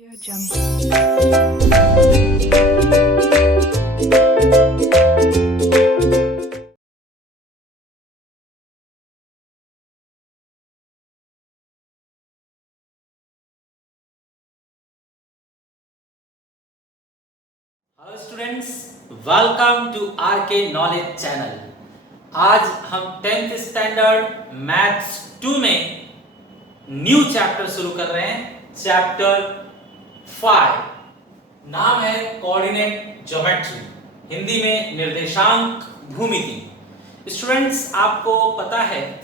Audio Jungle. Hello students, welcome to RK knowledge channel. आज हम 10th standard maths 2 में new chapter शुरू कर रहे हैं। चैप्टर 5 नाम है कोऑर्डिनेट ज्योमेट्री, हिंदी में निर्देशांक भूमिति। स्टूडेंट्स, आपको पता है,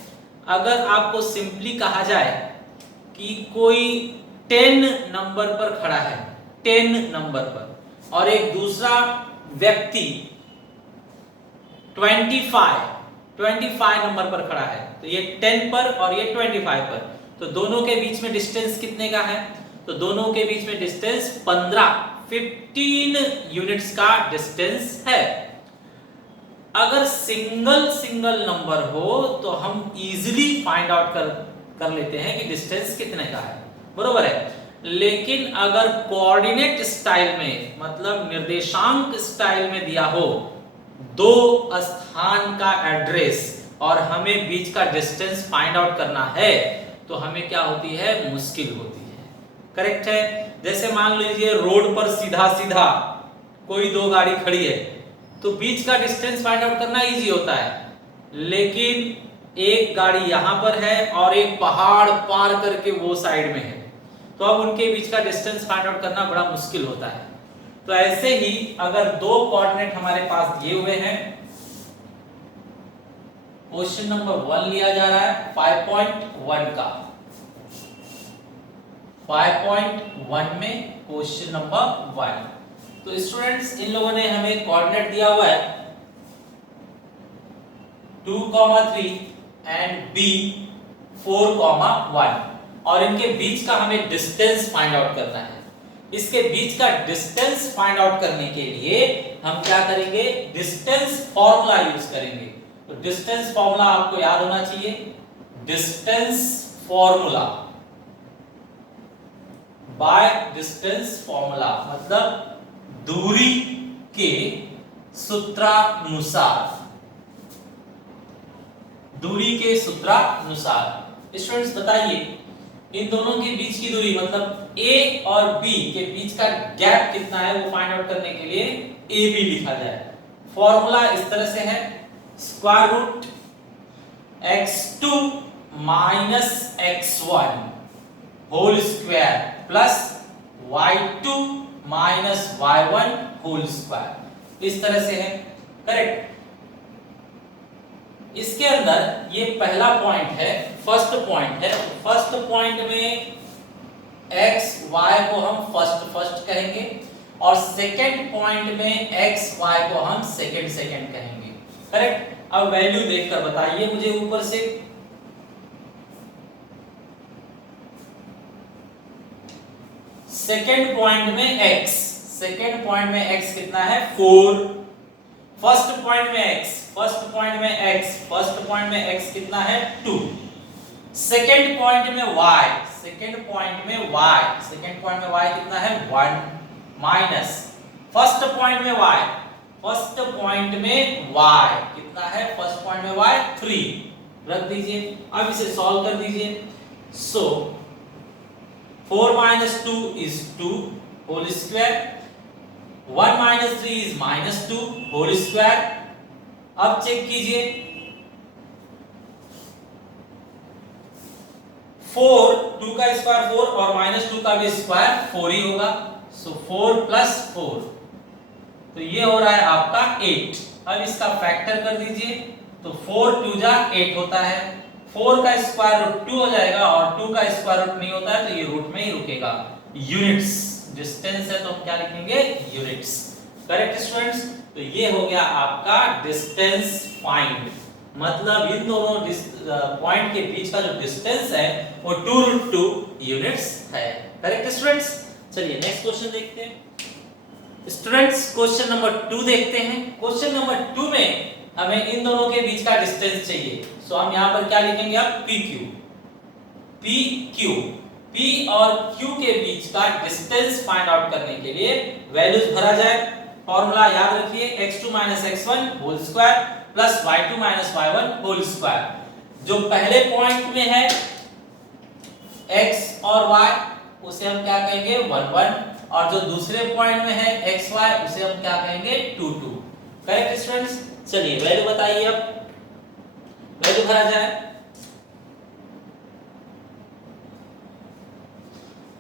अगर आपको सिंपली कहा जाए कि कोई 10 नंबर पर खड़ा है, 10 नंबर पर, और एक दूसरा व्यक्ति 25 नंबर पर खड़ा है, तो ये 10 पर और ये 25 पर, तो दोनों के बीच में डिस्टेंस कितने का है? तो दोनों के बीच में डिस्टेंस 15 यूनिट्स का डिस्टेंस है। अगर सिंगल नंबर हो तो हम इजीली फाइंड आउट कर लेते हैं कि डिस्टेंस कितने का है, बरोबर है। लेकिन अगर कोऑर्डिनेट स्टाइल में, मतलब निर्देशांक स्टाइल में दिया हो, दो स्थान का एड्रेस और हमें बीच का डिस्टेंस फाइंड आउट करना है, तो हमें क्या होती है? मुश्किल होती है। करेक्ट है। जैसे मान लीजिए रोड पर सीधा सीधा कोई दो गाड़ी खड़ी है, तो बीच का डिस्टेंस फाइंड आउट करना इजी होता है। लेकिन एक गाड़ी यहां पर है और एक पहाड़ पार करके वो साइड में है, तो अब उनके बीच का डिस्टेंस फाइंड आउट करना बड़ा मुश्किल होता है। तो ऐसे ही अगर दो कोऑर्डिनेट हमारे पास दिए हुए हैं, क्वेश्चन नंबर 1 लिया जा रहा है 5.1 का। 5.1 में क्वेश्चन नंबर 1, तो स्टूडेंट्स इन लोगों ने हमें कोऑर्डिनेट दिया हुआ है 2,3 एंड B 4,1, और इनके बीच का हमें डिस्टेंस फाइंड आउट करना है। इसके बीच का डिस्टेंस फाइंड आउट करने के लिए हम क्या करेंगे? डिस्टेंस फॉर्मूला यूज करेंगे। तो डिस्टेंस फॉर्मूला आपको याद होना चाहिए। Distance formula bye distance formula मतलब दूरी के सूत्रानुसार, दूरी के सूत्रानुसार। स्टूडेंट्स बताइए, इन दोनों के बीच की दूरी, मतलब A और B के बीच का गैप कितना है, वो फाइंड आउट करने के लिए AB लिखा जाए। फॉर्मूला इस तरह से है, square root x2 minus x1 whole square plus y2 minus y1 whole square, इस तरह से है। करेक्ट। इसके अंदर ये पहला पॉइंट है, फर्स्ट पॉइंट है। फर्स्ट पॉइंट में x y को हम फर्स्ट कहेंगे, और सेकंड पॉइंट में x y को हम सेकंड कहेंगे। करेक्ट। अब वैल्यू देखकर बताइए मुझे ऊपर से। सेकंड पॉइंट में x, सेकंड पॉइंट में x कितना है? 4। फर्स्ट पॉइंट में x, फर्स्ट पॉइंट में x, फर्स्ट पॉइंट में x कितना है? 2। सेकंड पॉइंट में y, सेकंड पॉइंट में y, सेकंड पॉइंट में y कितना है? 1 माइनस फर्स्ट पॉइंट में y, फर्स्ट पॉइंट में y कितना है? फर्स्ट पॉइंट में y 3 रख दीजिए। अब इसे सॉल्व कर दीजिए। सो 4 minus 2 is 2 whole square, 1 minus 3 is minus 2 whole square। अब चेक कीजिए, 4, 2 का स्क्वायर 4 और माइनस 2 का भी स्क्वायर 4 ही होगा। सो 4 प्लस 4, तो ये हो रहा है आपका 8। अब इसका फैक्टर कर दीजिए, तो 4 2 जा 8 होता है। 4 का स्क्वायर रूट 2 हो जाएगा, और 2 का स्क्वायर रूट नहीं होता है, तो ये रूट में ही रुकेगा। यूनिट्स, डिस्टेंस है तो हम क्या लिखेंगे? यूनिट्स। Correct students. तो ये हो गया आपका डिस्टेंस फाइंड, मतलब इन दोनों पॉइंट के बीच का जो डिस्टेंस है वो 2√2 यूनिट्स है। Correct students. चलिए नेक्स्ट क्वेश्चन देखते हैं। स्टूडेंट्स क्वेश्चन नंबर 2 देखते हैं। क्वेश्चन नंबर 2 में हमें इन दोनों के बीच का डिस्टेंस चाहिए। सो हम यहां पर क्या लिखेंगे? अब PQ, P और Q के बीच का डिस्टेंस फाइंड आउट करने के लिए वैल्यूज भरा जाए। फॉर्मूला याद रखिए x2 x1 whole square plus y2 y1 whole square. जो पहले पॉइंट में है x और y उसे हम क्या कहेंगे 1 1, और जो दूसरे पॉइंट में है x y उसे हम क्या कहेंगे 2 2। Correct students? चलिए वैल्यू बताइए, अब वैल्यू भरा जाए।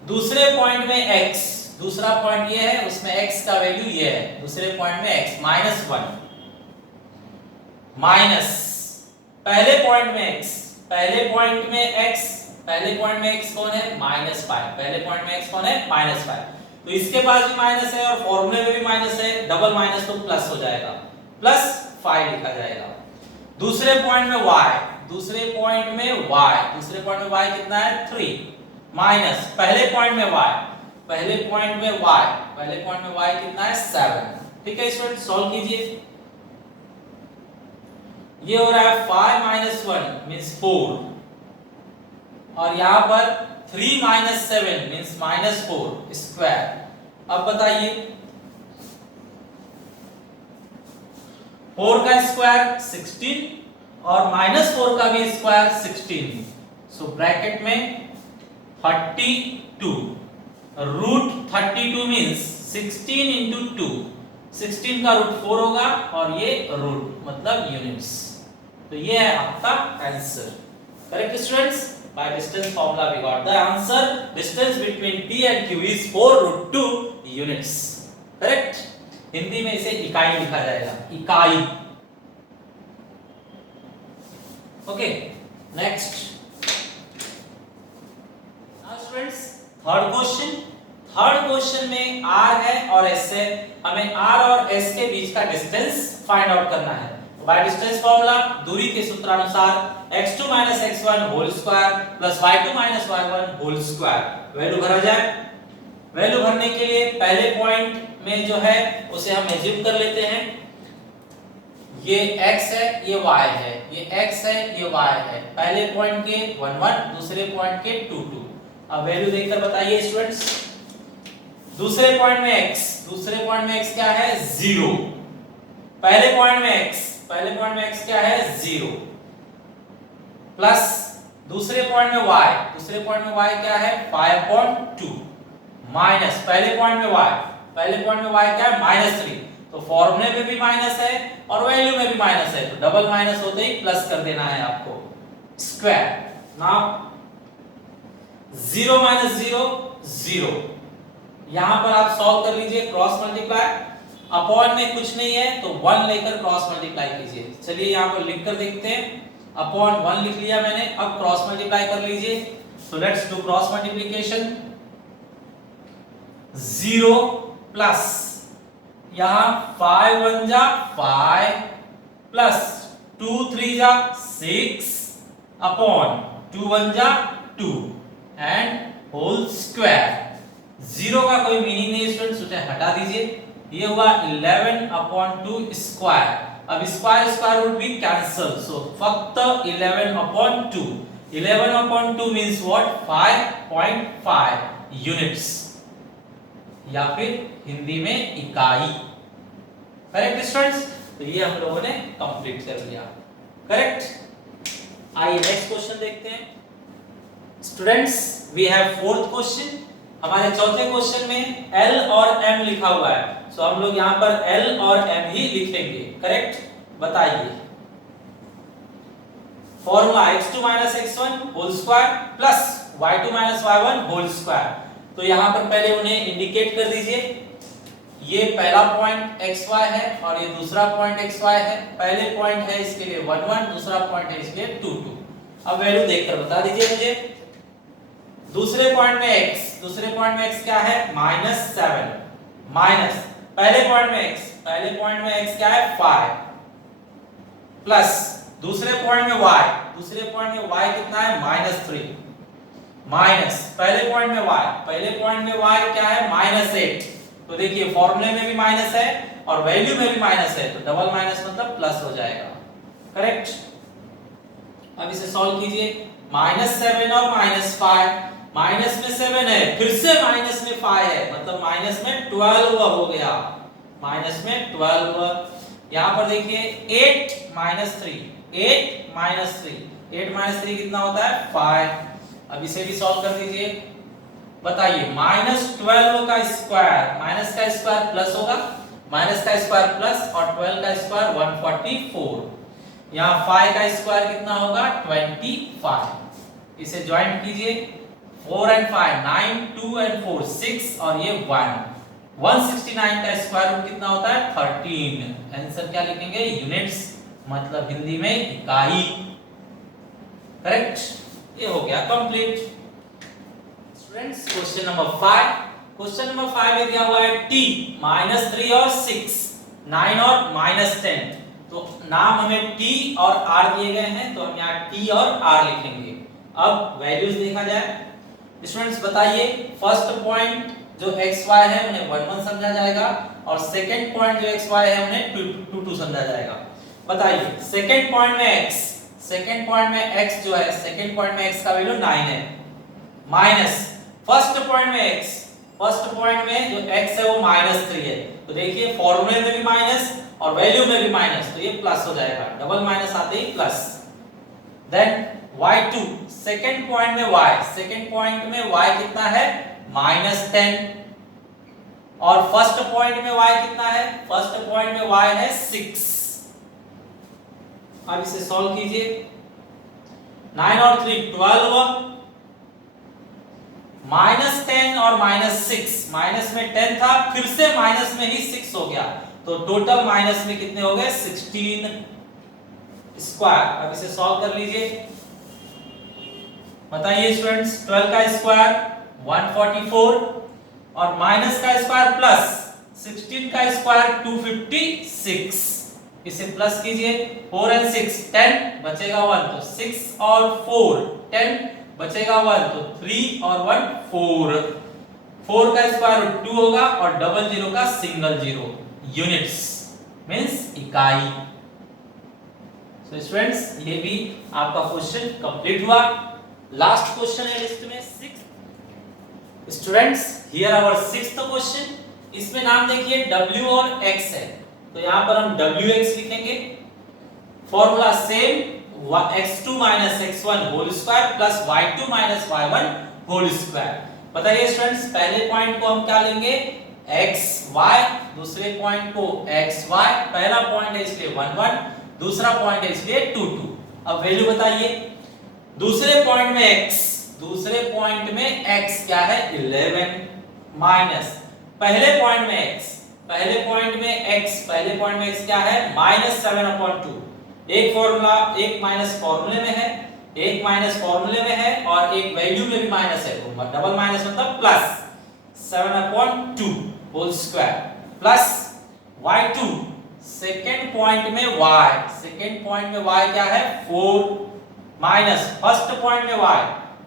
दूसरे पॉइंट में x, दूसरा पॉइंट ये है, उसमें x का वैल्यू ये है, दूसरे पॉइंट में x -1 माइनस पहले पॉइंट में x, पहले पॉइंट में x, पहले पॉइंट में x कौन है -5, पहले पॉइंट में x कौन है -5, तो इसके पास भी माइनस है और फॉर्मूले में भी माइनस है, डबल माइनस तो प्लस हो जाएगा, +5 लिखा जाएगा। दूसरे पॉइंट में y, दूसरे पॉइंट में y, दूसरे पॉइंट में y कितना है 3 माइनस पहले पॉइंट में y, पहले पॉइंट में y, पहले पॉइंट में y कितना है 7। ठीक है स्टूडेंट, सॉल्व कीजिए। ये हो रहा है 5 -1 मींस 4, और यहां पर 3 - 7 मींस -4 स्क्वायर। अब बताइए 4 का स्क्वायर 16 और -4 का भी स्क्वायर 16, सो ब्रैकेट में 32, रूट 32 मींस 16 into 2, 16 का रूट 4 होगा और ये रूट मतलब यूनिट्स, तो ये है आपका answer. Correct students? By distance formula we got the answer, distance between P and Q is 4√2 units. Correct? Hindi में इसे इकाई लिखा जाएगा, इकाई। Okay, next students third question. Third question में r है और s है, हमें r और s के बीच का डिस्टेंस फाइंड आउट करना है। तो बाय डिस्टेंस फार्मूला, दूरी के सूत्रानुसार x2 x1 whole square plus y2 y1 whole square. Value भरा जाए। वैल्यू भरने के लिए पहले पॉइंट में जो है उसे हम एज्यूम कर लेते हैं, ये x है, ये y है, ये x है, ये y है। पहले पॉइंट के 1 1, दूसरे पॉइंट के 2 2। अब वैल्यू देखकर बताइए स्टूडेंट्स। दूसरे पॉइंट में x, दूसरे पॉइंट में x क्या है 0, पहले पॉइंट में x, पहले पॉइंट में x क्या है 0, प्लस दूसरे पॉइंट में y, दूसरे पॉइंट में y क्या है 5.2, माइनस पहले पॉइंट में y, पहले पॉइंट में y क्या है -3, तो फॉर्मूले में भी माइनस है और वैल्यू में भी माइनस है, तो डबल माइनस होते ही प्लस कर देना है आपको, स्क्वायर। नाउ 0 - 0 0, यहां पर आप सॉल्व कर लीजिए, क्रॉस मल्टीप्लाई, अपॉन में कुछ नहीं है तो 1 लेकर क्रॉस मल्टीप्लाई कीजिए। चलिए यहां पर लिखकर देखते हैं, अपॉन 1 लिख लिया मैंने, अब क्रॉस मल्टीप्लाई कर लीजिए। So let's do cross multiplication. 0 plus यहां 5 1 जा 5 प्लस 2 3 जा 6 अपॉन 2 1 जा 2 एंड होल स्क्वायर। 0 का कोई मीनिंग नहीं स्टूडेंट्स, उसे हटा दीजिए। ये हुआ 11/2 स्क्वायर। अब स्क्वायर स्क्वायर रूट भी कैंसिल, सो फक्त 11/2। 11/2 मींस व्हाट 5.5 यूनिट्स, या फिर हिंदी में इकाई। Correct students? तो ये हम लोगों ने कंप्लीट कर लिया। करेक्ट? आइए नेक्स्ट क्वेश्चन देखते हैं students. We have fourth question. हमारे चौथे क्वेश्चन में L और M लिखा हुआ है, सो हम लोग यहां पर L और M ही लिखेंगे। करेक्ट? बताइए formula x2 x1 whole square plus y2 y1 whole square. तो यहां पर पहले उन्हें इंडिकेट कर दीजिए। ये पहला पॉइंट xy है और ये दूसरा पॉइंट xy है। पहले पॉइंट है इसके लिए 1 1, दूसरा पॉइंट है इसके लिए 2 2। अब वैल्यू देखकर बता दीजिए मुझे। दूसरे पॉइंट में x, दूसरे पॉइंट में x क्या है -7, माइनस पहले पॉइंट में x, पहले पॉइंट में x क्या है 5, प्लस दूसरे पॉइंट में y, दूसरे पॉइंट में y कितना है -3, माइनस पहले पॉइंट में y, पहले पॉइंट में y क्या है -8। तो देखिए फॉर्मूले में भी माइनस है और वैल्यू में भी माइनस है, तो डबल माइनस मतलब प्लस हो जाएगा। करेक्ट? अब इसे सॉल्व कीजिए। -7 और -5, माइनस में 7 है, फिर से माइनस में 5 है, मतलब माइनस में 12 हो गया, माइनस में 12। यहाँ पर देखिए 8 माइनस 3, 8 माइनस 3, 8 माइनस 3 कितना होता है 5। अब इसे भी सॉल्व कर दीजिए। बताइए माइनस 12 का स्क्वायर, माइनस का स्क्वायर प्लस होगा, माइनस का स्क्वायर प्लस और 12 का स्क्वायर 144। यहाँ 5 का स्क्वायर कितना होगा 25। इसे ज्वाइन कीजिए, 4 एंड 5 9, 2 एंड 4 6 और ये 1। 169 का स्क्वायर रूट कितना होता है 13। आंसर क्या लिखेंगे यूनिट्स, मतलब हिंदी में इकाई। करेक्ट, ये हो गया complete. Students question number 5, question number 5 में दिया हुआ है t -3 और 6, 9 और -10। तो नाम हमें t और r दिए गए हैं, तो हम यहाँ t और r लिखेंगे। अब वैल्यूज देखा जाए। स्टूडेंट्स बताइए, फर्स्ट पॉइंट जो x y है उन्हें 1 1 समझा जाएगा और सेकंड पॉइंट जो x y है उन्हें 2 2 समझा जाएगा। बताइए सेकंड पॉइंट में x, सेकंड पॉइंट में x जो है, सेकंड पॉइंट में x का वैल्यू 9 है, माइनस फर्स्ट पॉइंट में x, फर्स्ट पॉइंट में जो x है वो -3 है। तो देखिए फॉर्मूले में भी माइनस और वैल्यू में भी माइनस, तो ये प्लस हो जाएगा, डबल माइनस आते ही plus. Then y2, second point में y, सेकंड पॉइंट में y कितना है -10 और फर्स्ट पॉइंट में y कितना है, फर्स्ट पॉइंट में y है 6। अब इसे सॉल्व कीजिए, 9 और 3 12, -10 और -6, माइनस में 10 था फिर से माइनस में ही 6 हो गया, तो टोटल माइनस में कितने हो गए 16 स्क्वायर। अब इसे सॉल्व कर लीजिए। बताइए स्टूडेंट्स 12 का स्क्वायर 144 और माइनस का स्क्वायर प्लस 16 का स्क्वायर 256। इसे प्लस कीजिए, 4 एंड 6 10 बचेगा 1, तो 6 और 4 10 बचेगा 1, तो 3 और 1 4। 4 का स्क्वायर रूट 2 होगा और डबल जीरो का सिंगल जीरो, यूनिट्स मींस इकाई। सो स्टूडेंट्स ये भी आपका क्वेश्चन कंप्लीट हुआ। लास्ट क्वेश्चन है लिस्ट में 6। Students here our 6th question, इसमें नाम देखिए w और x है, तो यहां पर हम wx लिखेंगे। Formula same, x2 x1 whole square plus y2 y1 whole square. बताइए स्टूडेंट्स पहले पॉइंट को हम क्या लेंगे xy, दूसरे पॉइंट को xy, पहला पॉइंट है इसलिए 1 1, दूसरा पॉइंट है इसलिए 2 2। अब वैल्यू बताइए, दूसरे पॉइंट में x, दूसरे पॉइंट में x क्या है 11 माइनस पहले पॉइंट में x, पहले पॉइंट में x, पहले पॉइंट में x क्या है -7/2। एक फॉर्मूला, एक माइनस फॉर्मूले में है, एक माइनस फॉर्मूले में है और एक वैल्यू में भी माइनस है, तो डबल माइनस मतलब plus 7/2 whole square plus y2, second point में y, सेकंड पॉइंट में y क्या है 4 माइनस फर्स्ट पॉइंट में y,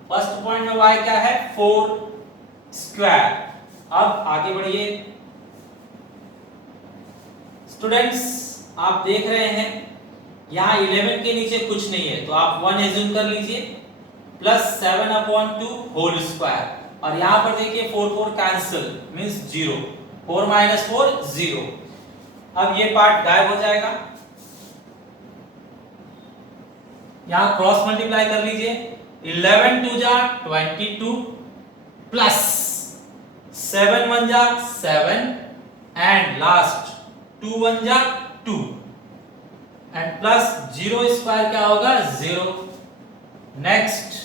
फर्स्ट पॉइंट में y क्या है 4 स्क्वायर। अब आगे बढ़िए स्टूडेंट्स, आप देख रहे हैं यहाँ 11 के नीचे कुछ नहीं है, तो आप 1 एज्यूम कर लीजिए प्लस 7/2 होल स्क्वायर, और यहाँ पर देखिए 4 4 कैंसिल मींस 0, 4 - 4 0। अब ये पार्ट गायब हो जाएगा, यहाँ क्रॉस मल्टीप्लाई कर लीजिए, 11 2 जा 22 प्लस 7 1 जा 7 एंड लास्ट 2 1 जा 2 एंड प्लस 0 स्क्वायर क्या होगा 0। नेक्स्ट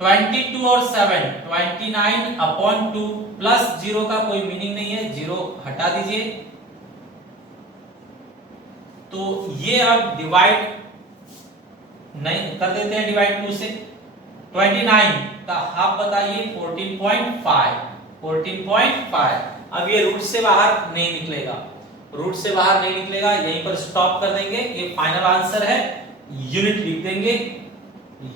22 और 7 29/2 प्लस 0 का कोई मीनिंग नहीं है, 0 हटा दीजिए। तो ये अब डिवाइड नहीं कर देते हैं, डिवाइड 2 से। 29 का हाफ बताइए 14.5, 14.5। अब ये रूट से बाहर नहीं निकलेगा, रूट से बाहर नहीं निकलेगा, यहीं पर स्टॉप कर देंगे। ये फाइनल आंसर है, यूनिट लिख देंगे,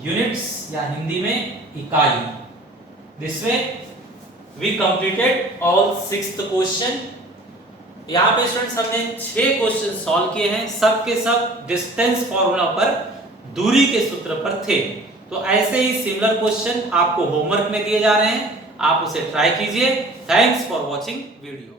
यूनिट्स या हिंदी में इकाई। This way we completed all 6th question. यहाँ पे स्टूडेंट्स हमने 6 क्वेश्चन सॉल्व किए हैं, सब के सब डिस्टेंस फॉर्मूला पर, दूरी के सूत्र पर थे। तो ऐसे ही सिमिलर क्वेश्चन आपको होमवर्क में दिए जा रहे हैं, आप उसे ट्राई कीजिए। Thanks for watching video.